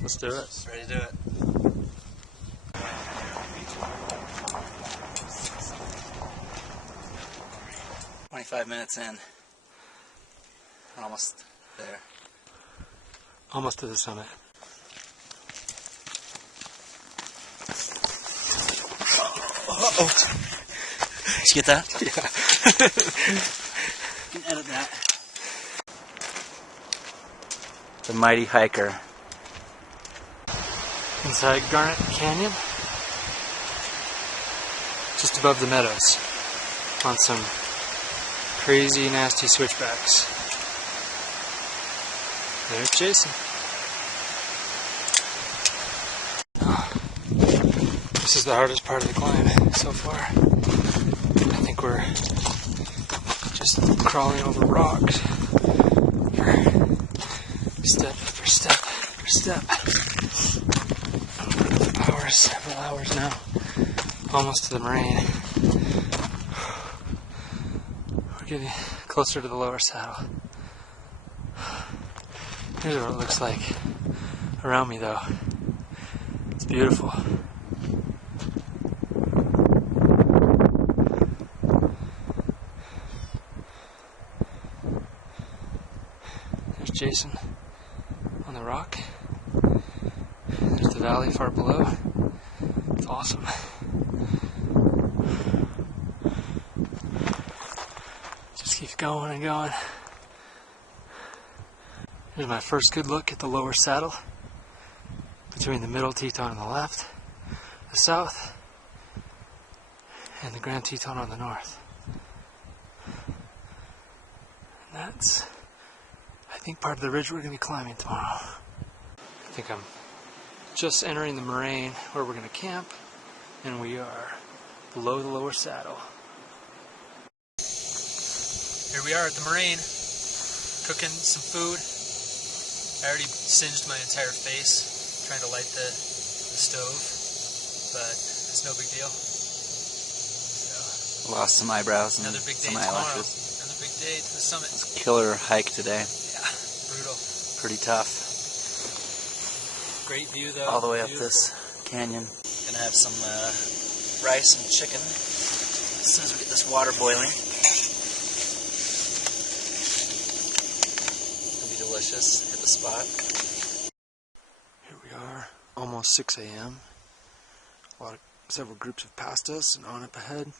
Let's do it. Ready to do it. 25 minutes in. We're almost there. Almost to the summit. Uh-oh. Did you get that? Yeah. You can edit that. The mighty hiker. Inside Garnet Canyon. Just above the meadows. On some crazy, nasty switchbacks. There's Jason. This is the hardest part of the climb so far. I think we're just crawling over rocks for step for step for step. Hours, several hours now. Almost to the moraine. We're getting closer to the lower saddle. Here's what it looks like around me though. It's beautiful. There's Jason on the rock. There's the valley far below. It's awesome. Just keeps going and going. Here's my first good look at the lower saddle between the middle Teton on the left, the south, and the Grand Teton on the north. And that's, I think, part of the ridge we're going to be climbing tomorrow. I think I'm just entering the moraine where we're going to camp, and we are below the lower saddle. Here we are at the moraine, cooking some food. I already singed my entire face trying to light the stove, but it's no big deal. So, Lost some eyebrows and another big day some tomorrow. eyelashes. Another big day to the summit. It's a killer hike today. Yeah, brutal. Pretty tough. Great view though. All the way up Beautiful. this canyon. Gonna have some rice and chicken as soon as we get this water boiling. It'll be delicious. Hit the spot. Here we are, almost 6 a.m. Several groups have passed us and on up ahead.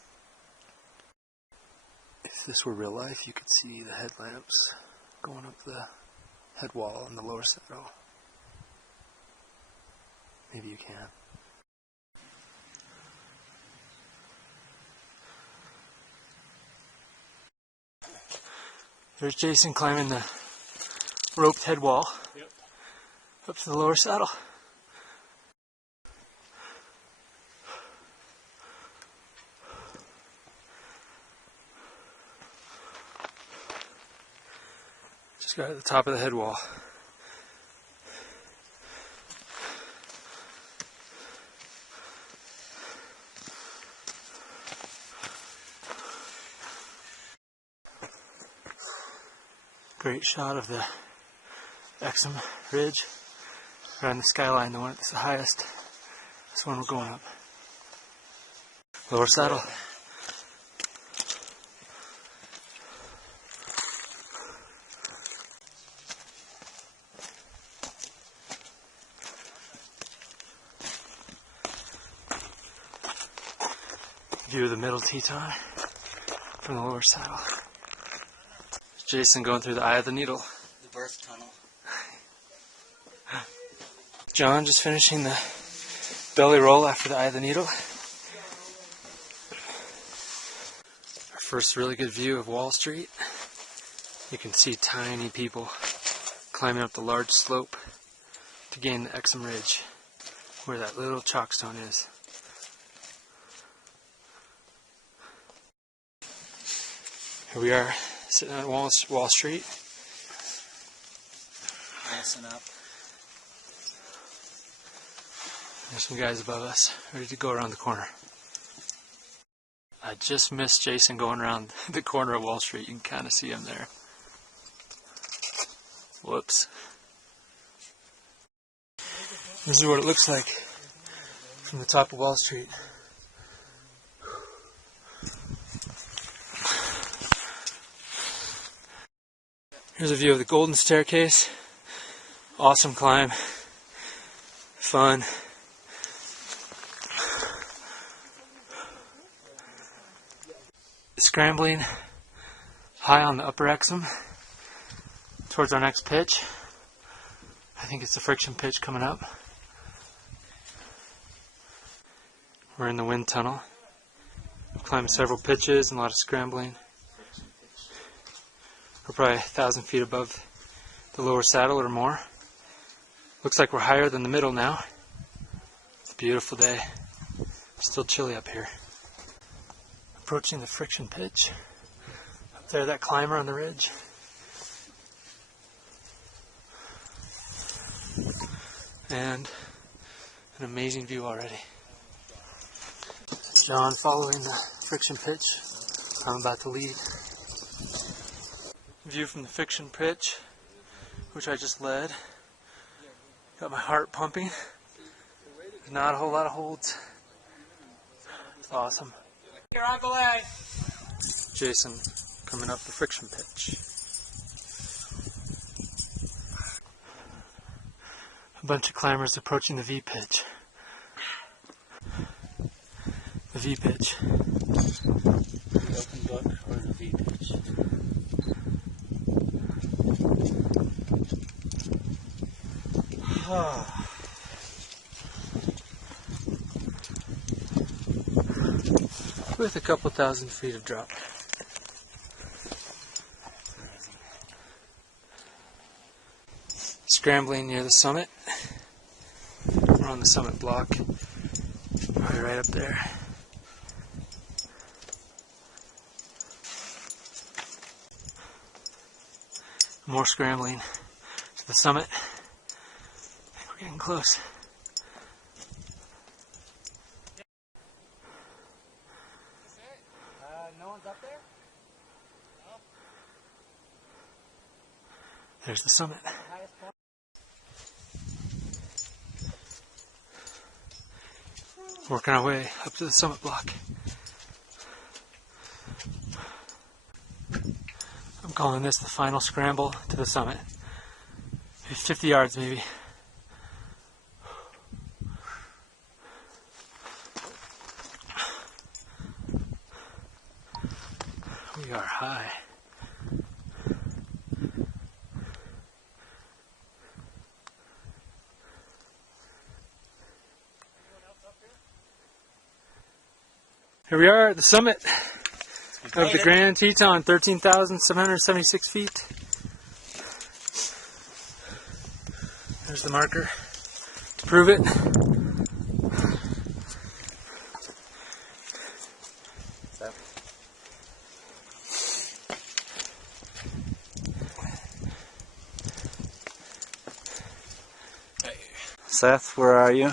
If this were real life, you could see the headlamps going up the head wall on the lower saddle. Maybe you can. There's Jason climbing the roped head wall. Yep. Up to the lower saddle. Just got at the top of the head wall. Great shot of the Exum ridge around the skyline, the one that's the highest. This one we're going up. Lower saddle. View of the middle Teton from the lower saddle. Jason going through the eye of the needle. The birth tunnel. John just finishing the belly roll after the eye of the needle. Our first really good view of Wall Street. You can see tiny people climbing up the large slope to gain the Exum Ridge, where that little chalkstone is. Here we are, sitting on Wall Street. Messing up. There's some guys above us, ready to go around the corner. I just missed Jason going around the corner of Wall Street. You can kind of see him there. Whoops. This is what it looks like from the top of Wall Street. Here's a view of the Golden Staircase. Awesome climb. Fun. Scrambling high on the Upper Exum towards our next pitch. I think it's the friction pitch coming up. We're in the wind tunnel. Climbed several pitches and a lot of scrambling. We're probably 1,000 feet above the lower saddle or more. Looks like we're higher than the middle now. It's a beautiful day. Still chilly up here. Approaching the friction pitch. Up there, that climber on the ridge. And an amazing view already. John following the friction pitch. I'm about to lead. View from the friction pitch, which I just led. Got my heart pumping. There's not a whole lot of holds. It's awesome. You're on belay. Jason coming up the friction pitch. A bunch of climbers approaching the V pitch. The V pitch. The open book or the V pitch? With a couple 1,000 feet of drop. Scrambling near the summit. We're on the summit block. Probably right up there. More scrambling to the summit. I think we're getting close. No one's up there? There's the summit. Working our way up to the summit block. I'm calling this the final scramble to the summit. 50 yards maybe. We are high. Here we are at the summit of the Grand Teton, 13,776 feet. There's the marker to prove it. Seth, where are you?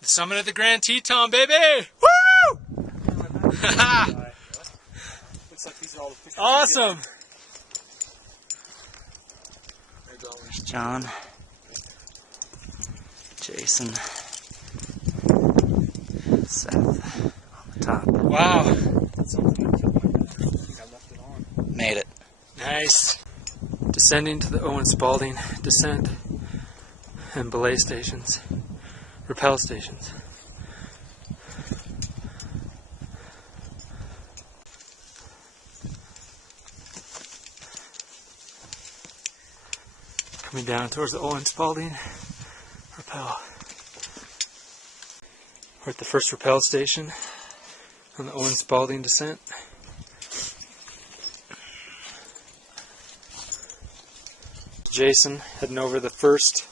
The summit of the Grand Teton, baby! Woo! Awesome! There's John, Jason, Seth on the top. Wow. Made it. Nice. Descending to the Owen-Spaulding descent and belay stations, rappel stations. Coming down towards the Owen-Spaulding rappel. We're at the first rappel station on the Owen-Spaulding descent. Jason heading over the first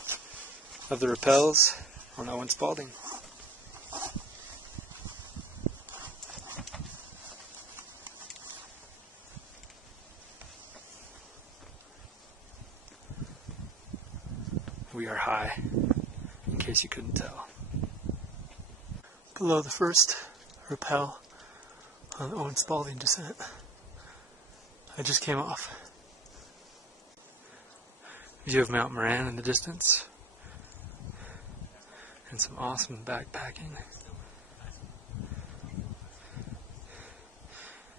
of the rappels on Owen-Spaulding. We are high, in case you couldn't tell. Below the first rappel on the Owen-Spaulding descent. I just came off. View of Mount Moraine in the distance. and some awesome backpacking.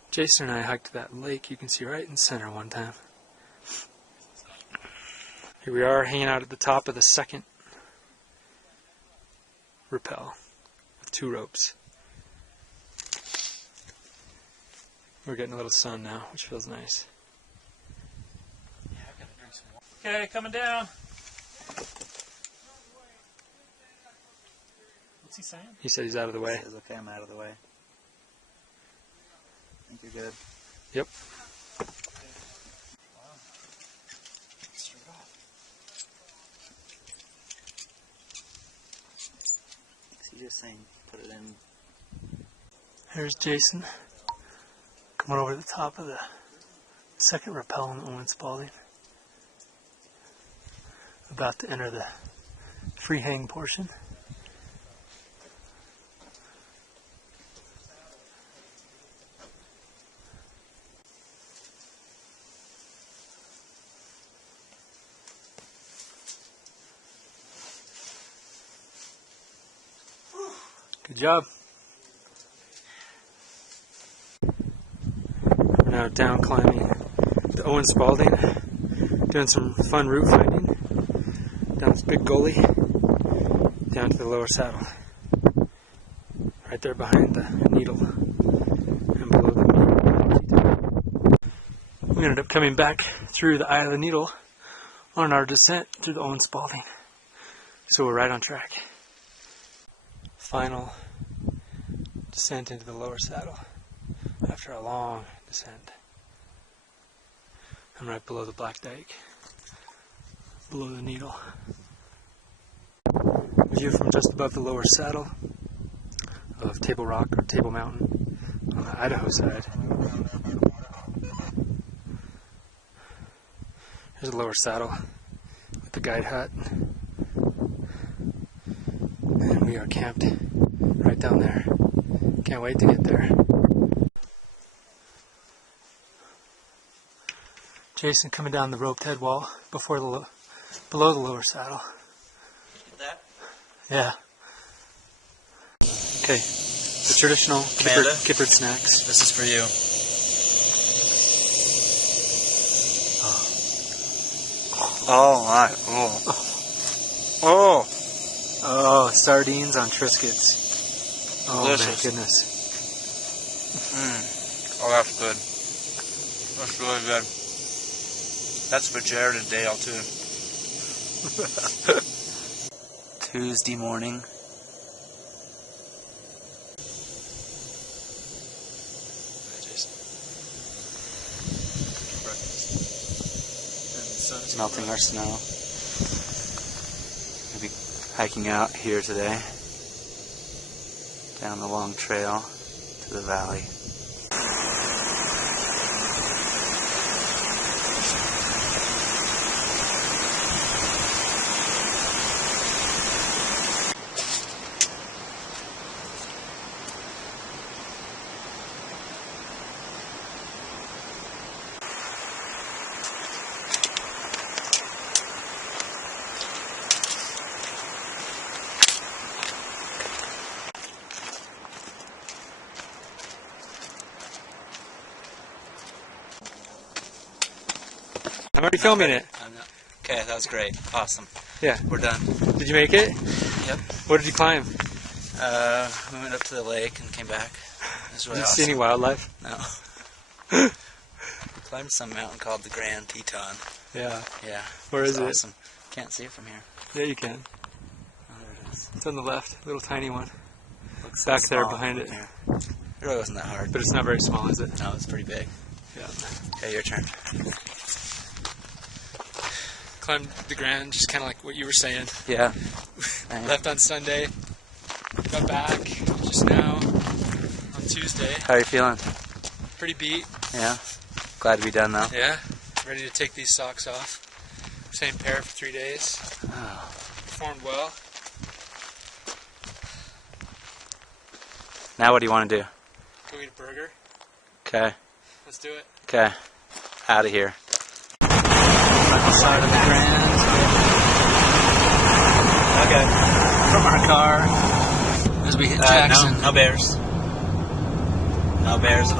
Jason and I hiked to that lake you can see right in the center one time. Here we are hanging out at the top of the second rappel with 2 ropes. We're getting a little sun now, which feels nice. Okay, coming down. What's he saying? He said he's out of the way. He says, okay, I'm out of the way. I think you're good. Yep. Wow. Straight off. Is he just saying put it in? Here's Jason coming over the top of the second rappel in the Owen-Spaulding. About to enter the free hang portion. Good job. We're now down climbing the Owen-Spaulding, doing some fun route finding down this big gully down to the lower saddle. Right there behind the needle and below the Teton. We ended up coming back through the eye of the needle on our descent through the Owen-Spaulding. So we're right on track. Final descent into the lower saddle after a long descent. I'm right below the black dike, below the needle. View from just above the lower saddle of Table Rock or Table Mountain on the Idaho side. Here's the lower saddle with the guide hut. And we are camped right down there. Can't wait to get there. Jason coming down the roped head wall before the below the lower saddle. Get that? Yeah. Okay. The traditional kippered snacks. This is for you. Oh my! Oh! Oh, sardines on Triscuits. Oh Delicious. my goodness. Oh, that's good. That's really good. That's for Jared and Dale too. Tuesday morning. Melting our snow. We'll be hiking out here today, down the long trail to the valley. I'm already filming it. Okay, that was great. Awesome. Yeah. We're done. Did you make it? Yep. What did you climb? We went up to the lake and came back. It was really Did you awesome. see any wildlife? No. We climbed some mountain called the Garnet Teton. Yeah. Yeah. Where is it? Awesome. Can't see it from here. Yeah, you can. Oh, there it is. It's on the left, little tiny one. Looks Back there small behind from it. here. It really wasn't that hard. But it's not very small, is it? No, it's pretty big. Yeah. Okay, your turn. Climbed the Grand, just kind of like what you were saying. Yeah. Left on Sunday, got back just now on Tuesday. How are you feeling? Pretty beat. Yeah. Glad to be done though. Yeah. Ready to take these socks off. Same pair for 3 days. Oh. Performed well. Now what do you want to do? Go eat a burger. Okay. Let's do it. Okay. Out of here. Final side of the Grand. Okay. from our car as we hit Jackson. No bears. No bears at all.